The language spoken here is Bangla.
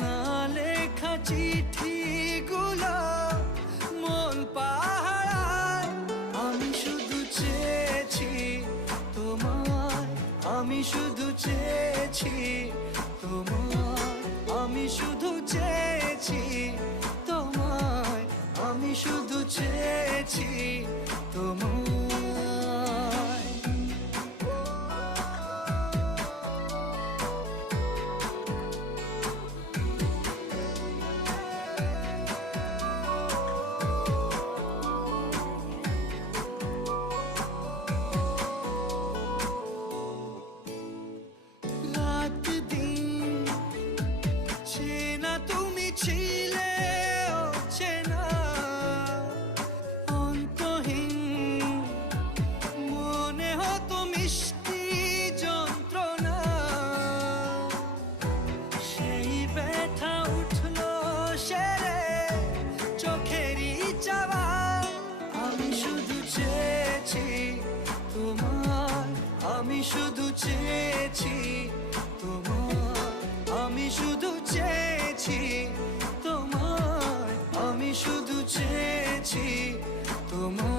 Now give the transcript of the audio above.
না লেখা চিঠিগুলো মন পাহারায়। আমি শুধু চেয়েছি তোমায়, আমি শুধু চেয়েছি তোমায়, আমি শুধু চেয়েছি তোমায়, আমি শুধু চেয়েছি তোমায়। রাত দিন চেনা তুমি ছিলে চেনা অন্তহীন, মনে হতো মিষ্টি যন্ত্রণা। সেই ব্যথা উঠলো সেরে চোখেরই চাওয়া। আমি শুধু চেয়েছি তোমার, আমি শুধু চেয়েছি তোমার, আমি শুধু চেয়েছি তোমার, আমি শুধু চেয়েছি তোমার।